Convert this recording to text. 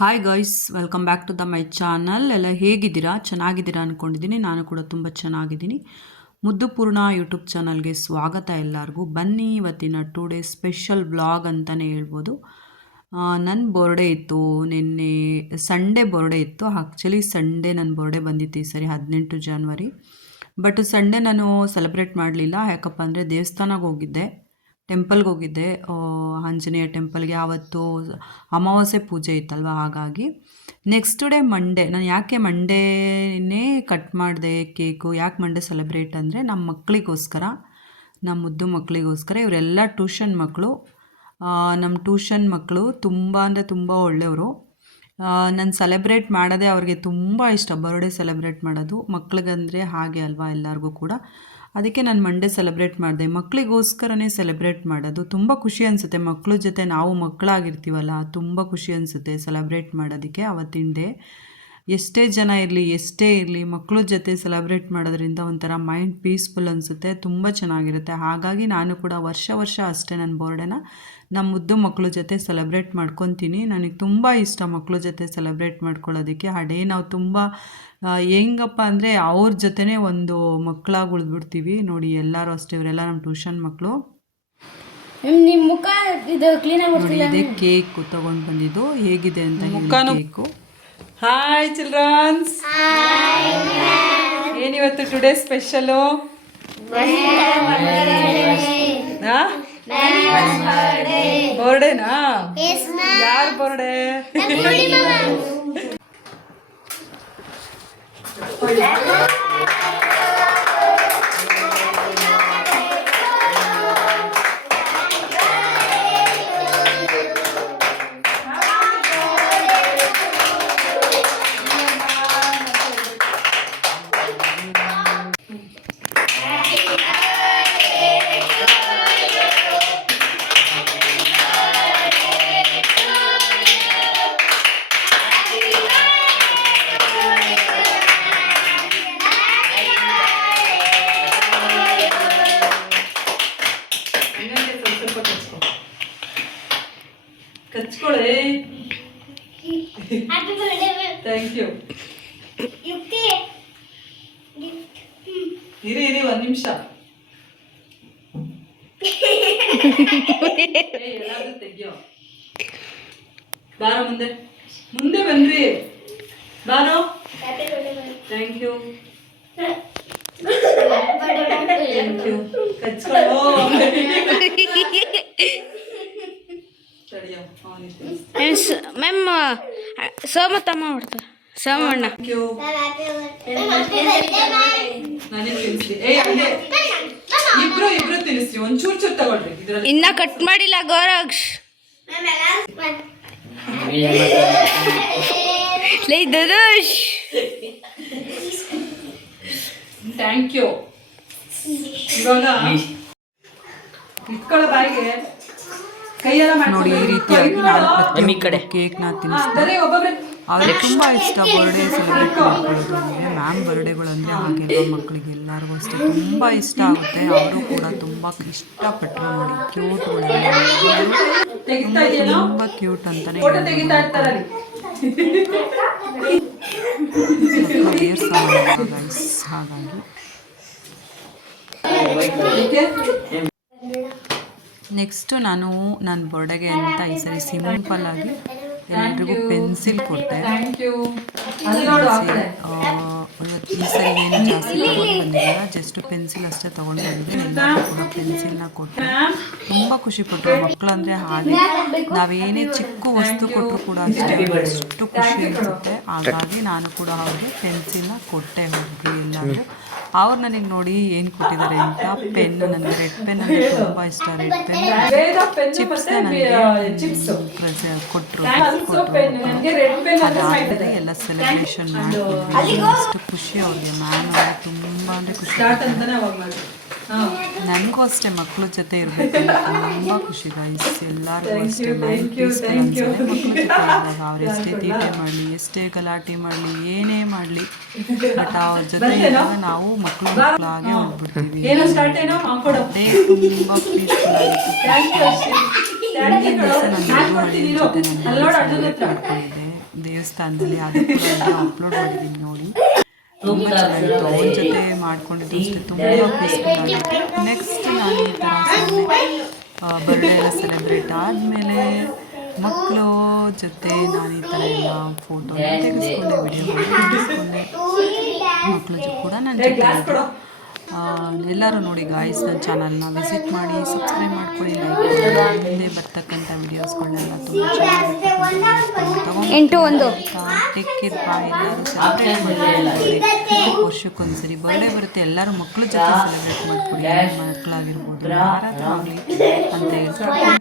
Hi guys, welcome back to my channel. ಎಲ್ಲ ಹೇಗಿದ್ದೀರಾ? ಚೆನ್ನಾಗಿದ್ದೀರಾ ಅಂದ್ಕೊಂಡಿದ್ದೀನಿ. ನಾನು ಕೂಡ ತುಂಬ ಚೆನ್ನಾಗಿದ್ದೀನಿ. ಮುದ್ದು ಪೂರ್ಣ ಯೂಟ್ಯೂಬ್ ಚಾನಲ್ಗೆ ಸ್ವಾಗತ ಎಲ್ಲರಿಗೂ. ಬನ್ನಿ, ಇವತ್ತಿನ 2 ಡೇಸ್ ಸ್ಪೆಷಲ್ ವ್ಲಾಗ್ ಅಂತಲೇ ಹೇಳ್ಬೋದು. ನನ್ನ ಬರ್ಡೇ ಇತ್ತು ನಿನ್ನೆ, ಸಂಡೇ ಬರ್ಡೇ ಇತ್ತು. ಆ್ಯಕ್ಚುಲಿ ಸಂಡೇ ನನ್ನ ಬರ್ಡೇ ಬಂದಿತ್ತು ಈ ಸರಿ 18 ಜನವರಿ. ಬಟ್ ಸಂಡೇ ನಾನು ಸೆಲೆಬ್ರೇಟ್ ಮಾಡಲಿಲ್ಲ. ಯಾಕಪ್ಪ ಅಂದರೆ ದೇವಸ್ಥಾನಕ್ಕೆ ಹೋಗಿದ್ದೆ, ಟೆಂಪಲ್ಗೆ ಹೋಗಿದ್ದೆ, ಆಂಜನೇಯ ಟೆಂಪಲ್ಗೆ. ಆವತ್ತು ಅಮಾವಾಸ್ಯೆ ಪೂಜೆ ಇತ್ತಲ್ವ, ಹಾಗಾಗಿ ನೆಕ್ಸ್ಟ್ ಡೇ ಮಂಡೇ. ನಾನು ಯಾಕೆ ಮಂಡೇನೇ ಕಟ್ ಮಾಡಿದೆ ಕೇಕು, ಯಾಕೆ ಮಂಡೇ ಸೆಲೆಬ್ರೇಟ್ ಅಂದರೆ ನಮ್ಮ ಮಕ್ಕಳಿಗೋಸ್ಕರ, ನಮ್ಮ ಮುದ್ದು ಮಕ್ಕಳಿಗೋಸ್ಕರ. ಇವರೆಲ್ಲ ಟ್ಯೂಷನ್ ಮಕ್ಕಳು. ನಮ್ಮ ಟ್ಯೂಷನ್ ಮಕ್ಕಳು ತುಂಬ ಅಂದರೆ ತುಂಬ ಒಳ್ಳೆಯವರು. ನಾನು ಸೆಲೆಬ್ರೇಟ್ ಮಾಡೋದೇ ಅವ್ರಿಗೆ ತುಂಬ ಇಷ್ಟ, ಬರ್ಡೇ ಸೆಲೆಬ್ರೇಟ್ ಮಾಡೋದು. ಮಕ್ಳಿಗಂದರೆ ಹಾಗೆ ಅಲ್ವಾ, ಎಲ್ಲರಿಗೂ ಕೂಡ. ಅದಕ್ಕೆ ನಾನು ಮಂಡೇ ಸೆಲೆಬ್ರೇಟ್ ಮಾಡಿದೆ. ಮಕ್ಕಳಿಗೋಸ್ಕರನೇ ಸೆಲೆಬ್ರೇಟ್ ಮಾಡೋದು ತುಂಬ ಖುಷಿ ಅನಿಸುತ್ತೆ. ಮಕ್ಕಳ ಜೊತೆ ನಾವು ಮಕ್ಕಳಾಗಿರ್ತೀವಲ್ಲ, ತುಂಬ ಖುಷಿ ಅನಿಸುತ್ತೆ ಸೆಲೆಬ್ರೇಟ್ ಮಾಡೋದಕ್ಕೆ. ಆವತ್ತಿನ ಡೇ ಎಷ್ಟೇ ಜನ ಇರಲಿ, ಎಷ್ಟೇ ಇರಲಿ, ಮಕ್ಕಳ ಜೊತೆ ಸೆಲೆಬ್ರೇಟ್ ಮಾಡೋದ್ರಿಂದ ಒಂಥರ ಮೈಂಡ್ ಪೀಸ್ಫುಲ್ ಅನಿಸುತ್ತೆ, ತುಂಬ ಚೆನ್ನಾಗಿರುತ್ತೆ. ಹಾಗಾಗಿ ನಾನು ಕೂಡ ವರ್ಷ ಅಷ್ಟೇ ನನ್ನ ಬರ್ಡೇನ ನಮ್ಮ ಮುದ್ದು ಮಕ್ಕಳ ಜೊತೆ ಸೆಲೆಬ್ರೇಟ್ ಮಾಡ್ಕೊತೀನಿ. ನನಗೆ ತುಂಬ ಇಷ್ಟ ಮಕ್ಕಳ ಜೊತೆ ಸೆಲೆಬ್ರೇಟ್ ಮಾಡ್ಕೊಳ್ಳೋದಕ್ಕೆ. ಆ ಡೇ ನಾವು ತುಂಬ ಹೆಂಗಪ್ಪ ಅಂದರೆ ಅವ್ರ ಜೊತೆನೇ ಒಂದು ಮಕ್ಕಳಾಗಿ ಉಳಿದ್ಬಿಡ್ತೀವಿ. ನೋಡಿ, ಎಲ್ಲರೂ ಅಷ್ಟೇ, ಇವರೆಲ್ಲ ನಮ್ಮ ಟ್ಯೂಷನ್ ಮಕ್ಕಳು. ನಿಮ್ಮ ಮುಖ ಇದು ಕ್ಲೀನಾಗಿ ಬರ್ತಿಲ್ಲ. ಇದೇ ಕೇಕ್ ತಗೊಂಡು ಬಂದಿದ್ದು, ಹೇಗಿದೆ ಅಂತ ಹೇಳಿ ಕೇಕು. ಹಾಯ್ ಚಿಲ್ಡ್ರನ್ಸ್, ಏನಿವತ್ತು ಟುಡೇ ಸ್ಪೆಷಲು? ಬರ್ಡೇನಾ? ಯಾರ ಬರ್ಡೇ? ಕಚ್ಕೊಳ್ಳಿ. Thank you. ಇರಿ ಒಂದು ನಿಮಿಷ. ಎಲ್ಲಾದ್ರೂ ತೆಗಿಯೋ. ಬಾರೋ, ಮುಂದೆ ಬನ್ರಿ. ಬಾರೋ. Thank you. Thank you. ಕಚ್ಕೊಳ್ಳೋ. ಮ್ಯಾಮ್ ಸೋಮತಮ್ಮ ಹೊಡ್ತಾರೆ, ಸೋಮಣ್ಣ. ಇಬ್ರು ತಿನ್ನಿಸಿ, ಒಂಚೂರು ತಗೊಳ್ರಿ. ಇನ್ನ ಕಟ್ ಮಾಡಿಲ್ಲ ಗೌರಾಕ್ಷ್. Dhanush, thank you. ಇವಾಗ ಇಟ್ಕೊಳ್ಳೋ ಬಾಯಿಗೆ ನೋಡಿ, ಈ ರೀತಿಯಾಗಿ ನಾನು ಕೇಕ್ನ ತಿನ್ನಿಸ್ತೀನಿ. ಅವ್ರಿಗೆ ತುಂಬ ಇಷ್ಟ ಬರ್ಡೇ ಸೆಲೆಬ್ರೇಟ್ ಮಾಡ್ಕೊಳ್ಳೋದು ಅಂದರೆ. ಮ್ಯಾಮ್ ಬರ್ಡೇಗಳಂದರೆ ಹಾಗೆಲ್ಲ ಮಕ್ಕಳಿಗೆ ಎಲ್ಲರಿಗೂ ಅಷ್ಟೇ ತುಂಬ ಇಷ್ಟ ಆಗುತ್ತೆ. ಅವರು ಕೂಡ ತುಂಬ ಇಷ್ಟಪಟ್ಟರು. ನೋಡಿ, ಕ್ಯೂಟ್ಗಳೆಲ್ಲ ತುಂಬ ಕ್ಯೂಟ್ ಅಂತಲೇ ಹಾಗಾಗಿ ನೆಕ್ಸ್ಟು ನಾನು ನನ್ನ ಬರ್ಡೇಗೆ ಅಂತ ಈ ಸರಿ ಸಿಂಪಲ್ಲಾಗಿ ಎಲ್ರಿಗೂ ಪೆನ್ಸಿಲ್ ಕೊಟ್ಟೆ. ಈ ಸರಿ ಏನು ಜಾಸ್ತಿ ತೊಗೊಂಡು ಬಂದಿಲ್ಲ, ಜಸ್ಟ್ ಪೆನ್ಸಿಲ್ ಅಷ್ಟೇ ತೊಗೊಂಡು ಬಂದಿದ್ದೆ. ಎಲ್ಲರೂ ಕೂಡ ಪೆನ್ಸಿಲ್ನ ಕೊಟ್ಟೆ. ತುಂಬ ಖುಷಿಪಟ್ಟರು ಮಕ್ಕಳು. ಅಂದರೆ ಹಾಗೆ ನಾವೇನೇ ಚಿಕ್ಕ ವಸ್ತು ಕೊಟ್ಟರು ಕೂಡ ಅಷ್ಟೇ ಅಷ್ಟು ಖುಷಿ ಅನಿಸುತ್ತೆ. ಹಾಗಾಗಿ ನಾನು ಕೂಡ ಅವ್ರಿಗೆ ಪೆನ್ಸಿಲ್ನ ಕೊಟ್ಟೆ. ಹೋಗಿ ಎಲ್ಲರೂ ಅವ್ರು ನನಗೆ ನೋಡಿ ಏನು ಕೊಟ್ಟಿದ್ದಾರೆ ಅಂತ, ಪೆನ್. ನನಗೆ ರೆಡ್ ಪೆನ್ ಅಂದರೆ ತುಂಬ ಇಷ್ಟ. ರೆಡ್ ಪೆನ್ ಚಿಪ್ಸ್ನ ನನಗೆ ಕೊಟ್ಟರು. ಅದಾದಮೇಲೆ ಎಲ್ಲ ಸೆಲೆಬ್ರೇಷನ್ ಮಾಡ್ಕೊಂಡ್ವಿ. ಅಷ್ಟು ಖುಷಿ ಅವ್ರಿಗೆ. ಮ್ಯಾಮ್ ಅವರೇ ತುಂಬ ಅಂದರೆ ಖುಷಿ. ನನಗೂ ಅಷ್ಟೇ ಮಕ್ಕಳ ಜೊತೆ ಇರಬೇಕು ತುಂಬ ಖುಷಿ ಗೈಸ್. ಎಲ್ಲರಿಗೂ ಅಷ್ಟೇ ಮೈಂಡ್ ಪೀಸ್ಫುಲ್ ಅನ್ಸುತ್ತೆ ಮಕ್ಕಳ ಜೊತೆ ಇದ್ದಾಗ. ಅವ್ರು ಎಷ್ಟೇ ತೀಟೆ ಮಾಡಲಿ, ಎಷ್ಟೇ ಗಲಾಟೆ ಮಾಡಲಿ, ಏನೇ ಮಾಡಲಿ, ಬಟ್ ಅವ್ರ ಜೊತೆ ಇದ್ದಾಗ ನಾವು ಮಕ್ಕಳಾಗೆ ಹೋಗ್ಬಿಡ್ತೀವಿ. ಅದೇ ತುಂಬ ಪೀಸ್ಫುಲ್ ಆಗಿತ್ತು. ಹಿಂದಿನ ದಿವಸ ನಾನು ಹಳ್ಳಿ ಜೊತೆ ನಾನು ಸೆಲೆಬ್ರೇಟ್ ಮಾಡ್ಕೊಂಡಿದ್ದೆ ದೇವಸ್ಥಾನದಲ್ಲಿ, ಅದು ಕೂಡ ಅಪ್ಲೋಡ್ ಮಾಡಿದ್ದೀನಿ ನೋಡಿ. ತುಂಬ ಚೆನ್ನಾಗಿತ್ತು. ಅವನ ಜೊತೆ ಮಾಡ್ಕೊಂಡಿದ್ದು ಅಷ್ಟೇ ತುಂಬ ಪೀಸ್ಫುಲ್ ಆಗಿತ್ತು. ನೆಕ್ಸ್ಟ್ ನಾನು ಈ ಥರ ಬರ್ಡೇ ಎಲ್ಲ ಸೆಲೆಬ್ರೇಟ್ ಆದಮೇಲೆ ಮಕ್ಕಳು ಜೊತೆ ನಾನು ಈ ಥರ ಎಲ್ಲ ಫೋಟೋ ತೆಗೆಸ್ಕೊಂಡೆ, ವಿಡಿಯೋ ತೆಗೆಸ್ಕೊಂಡೆ. ಮಕ್ಕಳು ಕೂಡ ನನ್ನ ಜೊತೆ ಇದ್ದರು. ಎಲ್ಲರೂ ನೋಡಿ ಗಾಯ್ಸ್, ನನ್ನ ಚಾನಲ್ನ ವಿಸಿಟ್ ಮಾಡಿ, ಸಬ್ಸ್ಕ್ರೈಬ್ ಮಾಡ್ಕೊಳ್ಳಿ, ಲೈಕ್ ಮಾಡಿ. ಮುಂದೆ ಬರ್ತಕ್ಕಂಥ ವೀಡಿಯೋಸ್ಗಳನ್ನೆಲ್ಲ ತುಂಬ ಟೇಕ್ ಕೇರ್, ಬಾಯ್. ಎಲ್ಲರೂ ಸೆಲೆಬ್ರೇಟ್ ಮಾಡಿ, ವರ್ಷಕ್ಕೊಂದ್ಸರಿ ಬರ್ಡೇ ಬರುತ್ತೆ, ಎಲ್ಲರೂ ಮಕ್ಕಳ ಜೊತೆ ಸೆಲೆಬ್ರೇಟ್ ಮಾಡ್ಕೊಳ್ಳಿ. ಮಕ್ಕಳಾಗಿರ್ಬೋದು, ಯಾರಾದರೂ ಆಗಲಿ ಅಂತ ಹೇಳ್ತಾರೆ.